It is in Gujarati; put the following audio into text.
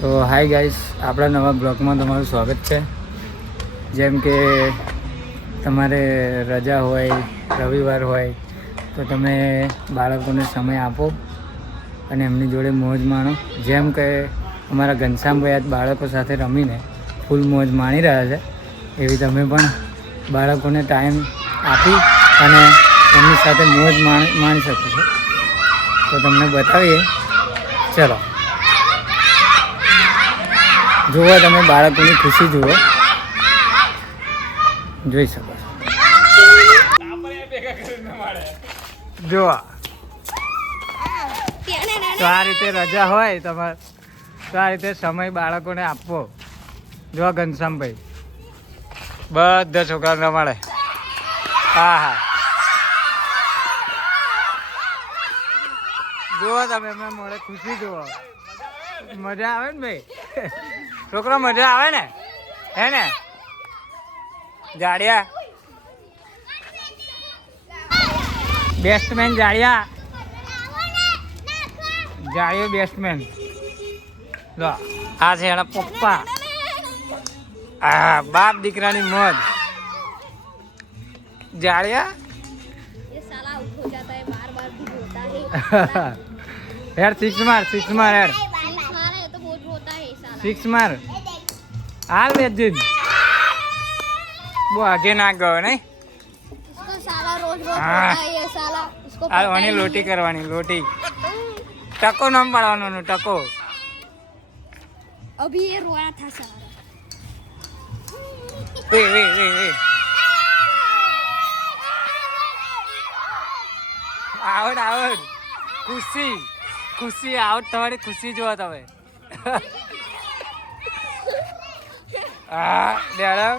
તો હાય ગાઈસ, આપણા નવા બ્લોગમાં તમારું સ્વાગત છે. જેમ કે તમારે રજા હોય, રવિવાર હોય તો તમે બાળકોને સમય આપો અને એમની જોડે મોજ માણો. જેમ કે અમારા ઘનશ્યામભાઈ આજ બાળકો સાથે રમીને ફૂલ મોજ માણી રહ્યા છે, એવી તમે પણ બાળકોને ટાઈમ આપી અને એમની સાથે મોજ માણી શકો છો. તો તમને બતાવીએ, ચલો જુઓ, તમે બાળકોની ખુશી જુઓ, જોઈ શકો છો. જુઓ, તો આ રીતે રજા હોય તમારે, તો આ રીતે સમય બાળકોને આપવો. જો ઘનશ્યામભાઈ બધા છોકરાઓ રમાડે. હા હા, જુઓ તમે એમને મળે ખુશી જુઓ, મજા આવે ને ભાઈ? છોકરો મજા આવે ને, હે ને? જાડિયા બેસ્ટમેન, જાડિયો બેસ્ટમેન. લો, આ છે એના પપ્પા. બાપ દીકરાની મોજ. જાડિયા यार सिक्स मार यार, सिक्स मार. हाल दिन वो आगे ना गयो नहीं. आनी लोटी करवानी, लोटी टको नाम पड़वानो, टको. अभी ये रोया था सारा. वे आवड़ ખુશી આવટ, તમારી ખુશી જુઓ તમે. હા ડેડા